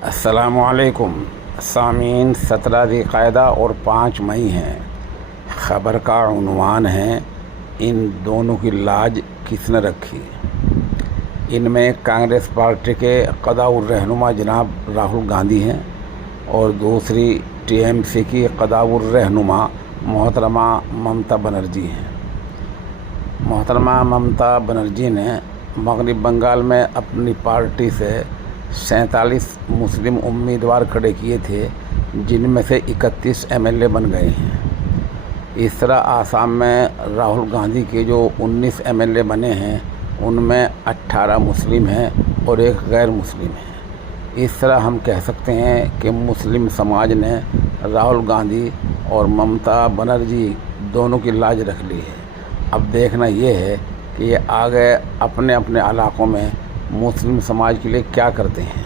अस्सलामुअलैकुम सामीन। 17 ज़िलक़ादा और 5 मई हैं। ख़बर का उन्वान है, इन दोनों की लाज किसने रखी। इनमें कांग्रेस पार्टी के क़दाउर-रहनुमा जनाब राहुल गांधी हैं और दूसरी टीएमसी की क़दाउर-रहनुमा मोहतरमा ममता बनर्जी हैं। मोहतरमा ममता बनर्जी ने मग़रिब बंगाल में अपनी पार्टी से 47 मुस्लिम उम्मीदवार खड़े किए थे, जिनमें से 31 एमएलए बन गए हैं। इस तरह आसाम में राहुल गांधी के जो 19 एमएलए बने हैं, उनमें 18 मुस्लिम हैं और एक गैर मुस्लिम है। इस तरह हम कह सकते हैं कि मुस्लिम समाज ने राहुल गांधी और ममता बनर्जी दोनों की लाज रख ली है। अब देखना ये है कि ये आगे अपने अपने इलाक़ों में मुस्लिम समाज के लिए क्या करते हैं।